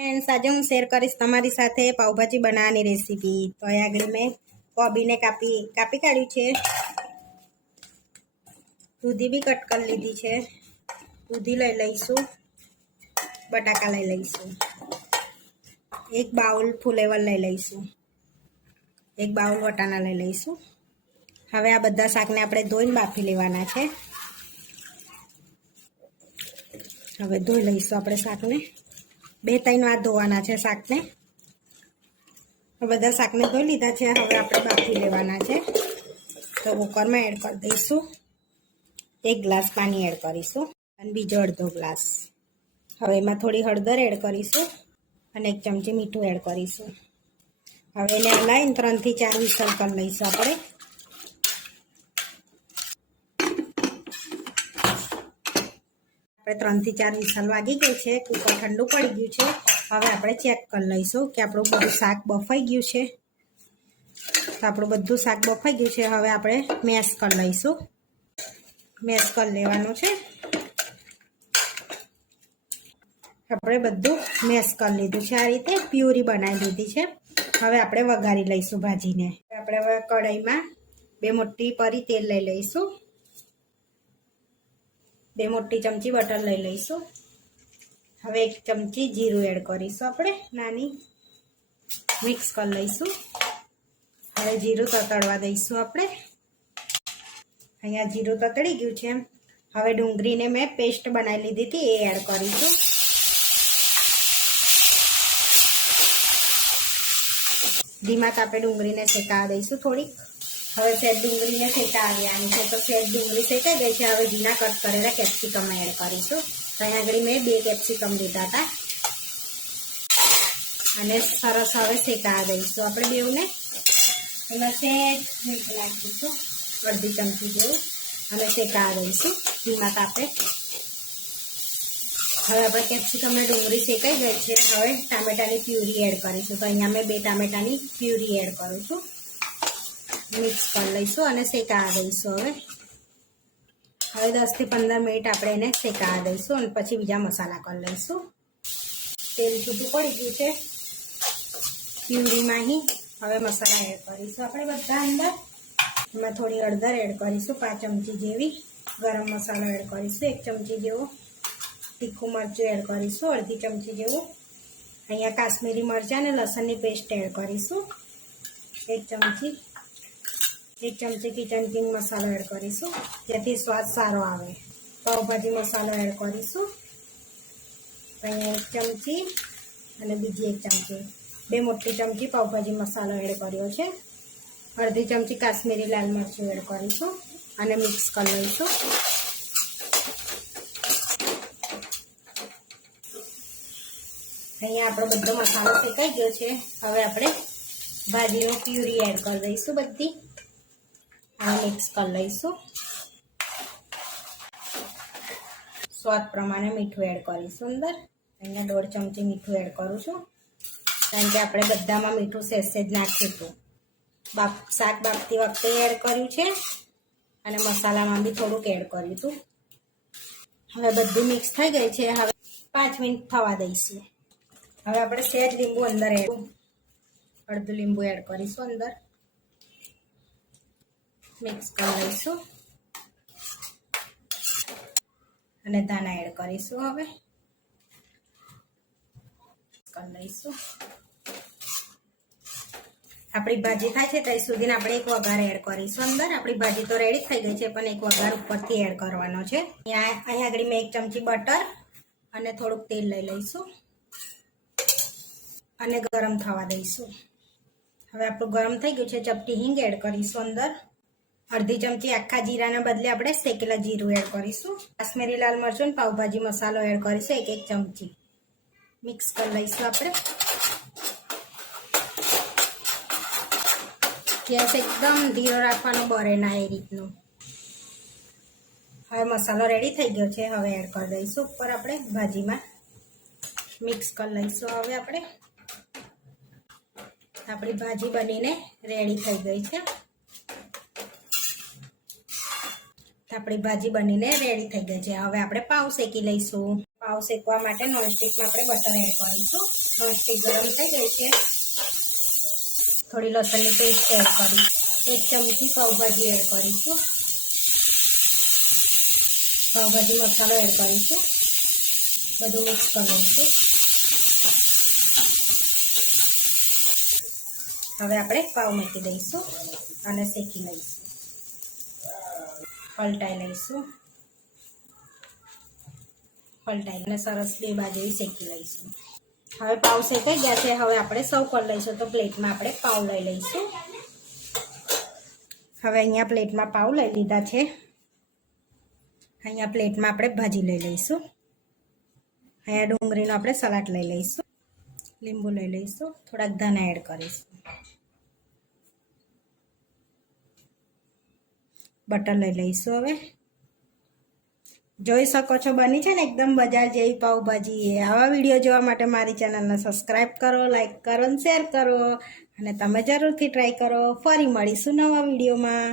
Friends આજે હું share કરીશ તમારી સાથે પાઉભાજી બનાવવાની રેસીપી તો અહીં આગળ મેં કોબીને કાપી કાપી કાઢ્યું છે. દૂધી બી કટ કરી લીધી છે. દૂધી લઈ લઈશું. બટાકા લઈ લઈશું. એક બાઉલ ફુલેવર લઈ લઈશું. એક બાઉલ વટાણા લઈ લઈશું. હવે આ બધા શાકને આપણે ધોઈને બાફી લેવાના છે. હવે ધોઈ લઈશું આપણે શાકને. બે ત્રણ વાર ધોવાના છે શાકને. બધા શાકને ધોઈ લીધા છે. હવે આપણે બાફી લેવાના છે. તો કુકરમાં એડ કરી દઈશું. એક ગ્લાસ પાણી એડ કરીશું અને બીજો અડધો ગ્લાસ. હવે એમાં થોડી હળદર એડ કરીશું અને એક ચમચી મીઠું એડ કરીશું. હવે એને હલાવીને ત્રણથી ચાર વિસલ લઈશું આપણે. આપણે ત્રણથી ચાર વિસલ વાગી ગઈ છે, કુકર ઠંડુ પડી ગયું છે. હવે આપણે ચેક કરી લઈશું કે આપણું બધું શાક બફાઈ ગયું છે. તો આપણું બધું શાક બફાઈ ગયું છે, હવે આપણે મેશ કરી લઈશું. મેશ કરી લેવાનું છે. આપણે બધું મેશ કરી લીધું છે, આ રીતે પ્યુરી બનાવી લીધી છે. હવે આપણે વઘારી લઈશું ભાજીને. આપણે હવે કઢાઈમાં બે મોટી પરી તેલ લઈ લઈશું. બે મોટી ચમચી બટર લઈ લઈશું. હવે એક ચમચી જીરું એડ કરીશું આપણે. નાની મિક્સ કરી લઈશું. હવે જીરું તતડવા દઈશું આપણે. અહીંયા જીરું તતડી ગયું છે હવે ડુંગળીને મેં પેસ્ટ બનાવી લીધી હતી, એ એડ કરીશું. ધીમા તાપે ડુંગળીને શેકાવા દઈશું થોડીક. હવે સેજ ડુંગળીને શેકાવી આવ્યાની છે તો સેજ ડુંગળી શેકાઈ ગઈ છે. હવે ઝીણા કટ કરેલા કેપ્સિકમ એડ કરીશું. તો અહીંયા આગળ મેં બે કેપ્સિકમ લીધા હતા. અને સરસ હવે શેકા દઈશું આપણે બેઉને. એમાં સેજ મીઠું નાખીશું અડધી ચમચી જેવું. અને શેકા દઈશું ધીમા તાપે. હવે આપણે કેપ્સિકમ અને ડુંગળી શેકાઈ ગઈ છે. હવે ટામેટાની પ્યુરી એડ કરીશું. તો અહીંયા મેં બે ટામેટાની પ્યુરી એડ કરું છું. મિક્સ કરી લઈશું અને શેકાવા દઈશું હવે. હવે દસથી પંદર મિનિટ આપણે એને શેકાવા દઈશું અને પછી બીજા મસાલા કરી લઈશું. તેલ છૂટું પડી ગયું છે. પ્યુરીમાં હવે મસાલા એડ કરીશું આપણે બધા અંદર. એમાં થોડી અડધર એડ કરીશું, પાંચ ચમચી જેવી ગરમ મસાલો એડ કરીશું, એક ચમચી જેવો તીખું મરચું એડ કરીશું, અડધી ચમચી જેવું અહીંયા કાશ્મીરી મરચાં અને લસણની પેસ્ટ એડ કરીશું. એક ચમચી એક ચમચી કિચન કિંગ મસાલો એડ કરીશું. જેથી સ્વાદ સારો આવે. પાઉભાજી મસાલો એડ કરીશું. અહીંયા એક ચમચી અને બીજી એક ચમચી. બે મોટી ચમચી પાઉભાજી મસાલો એડ કર્યો છે. અડધી ચમચી કાશ્મીરી લાલ મરચું એડ કરીશું અને મિક્સ કરી લઈશું. અહીંયા આપણો બધો મસાલો શેકાઈ ગયો છે. હવે આપણે ભાજીનું પ્યુરી એડ કરી દઈશું બધી. મિક્સ કરી લઈશું સ્વાદ પ્રમાણે મીઠું એડ કરીશું અંદર. અહીંયા દોઢ ચમચી મીઠું એડ કરું છું. કારણ કે આપણે બધામાં મીઠું સેસે જ નાખ્યું હતું. બાપ શાક બાફતી વખતે એડ કર્યું છે. અને મસાલામાં બી થોડુંક એડ કર્યું હતું. હવે બધું મિક્સ થઈ ગઈ છે. હવે પાંચ મિનિટ થવા દઈશું. હવે આપણે સહેજ લીંબુ અંદર એડ અડધું લીંબુ એડ કરીશું અંદર. મિક્સ કરી લઈશું. અને ધાણા એડ કરીશું હવે. કરી લઈશું. આપણી ભાજી થાય છે ત્યાં સુધી આપણે એક વઘાર એડ કરીશું અંદર. આપણી ભાજી તો રેડી થઈ ગઈ છે, પણ એક વઘાર ઉપરથી એડ કરવાનો છે. અહીંયા આગળ મેં એક ચમચી બટર અને થોડુંક તેલ લઈ લઈશું. અને ગરમ થવા દઈશું. હવે આપણું ગરમ થઈ ગયું છે, ચપટી હિંગ એડ કરીશું અંદર. અડધી ચમચી આખા જીરાના બદલે આપણે શેકેલા જીરું એડ કરીશું. કાશ્મીરી લાલ મરચું પાઉભાજી મસાલો એડ કરીશું, એક એક ચમચી. મિક્સ કરી લઈશું આપણે. ગેસ એકદમ ધીરો રાખવાનો બરે ના એ રીતનું. હવે મસાલો રેડી થઈ ગયો છે, હવે એડ કરી દઈશું. ઉપર આપણે ભાજીમાં મિક્સ કરી લઈશું હવે આપણે. આપણી ભાજી બનીને રેડી થઈ ગઈ છે. આપણી ભાજી બનીને રેડી થઈ ગઈ છે. હવે આપણે પાઉ શેકી લઈશું. પાવ શેકવા માટે નોનસ્ટિકમાં આપણે બટર એડ કરીશું. નોનસ્ટિક ગરમ થઈ ગઈ છે. થોડી લસણની પેસ્ટ એડ કરી, એક ચમચી પાવભાજી એડ કરીશું. પાવભાજી મસાલો એડ કરીશું. બધું મિક્સ કરી હવે આપણે પાવ મૂકી દઈશું અને શેકી લઈશું. પલટાઈ લઈશું. પલટાઈ અને સરસ બે બાજુ શેકી લઈશું. હવે પાવ શેકાઈ ગયા છે. હવે આપણે સર્વ કરી લઈશું. તો પ્લેટમાં આપણે પાઉં લઈ લઈશું. હવે અહીંયા પ્લેટમાં પાઉં લઈ લીધા છે. અહીંયા પ્લેટમાં આપણે ભાજી લઈ લઈશું. અહીંયા ડુંગળીનો આપણે સલાડ લઈ લઈશું. લીંબુ લઈ લઈશું. થોડાક ધના એડ કરીશું. બટર લઈ લઈશું હવે. જોઈ શકો છો બની છે ને એકદમ બજાર જેવી પાવભાજી આવા વીડિયો જોવા માટે મારી ચેનલને સબસ્ક્રાઈબ કરો, લાઈક કરો અને શેર કરો. અને તમે જરૂરથી ટ્રાય કરો. ફરી મળીશું નવા વિડીયોમાં.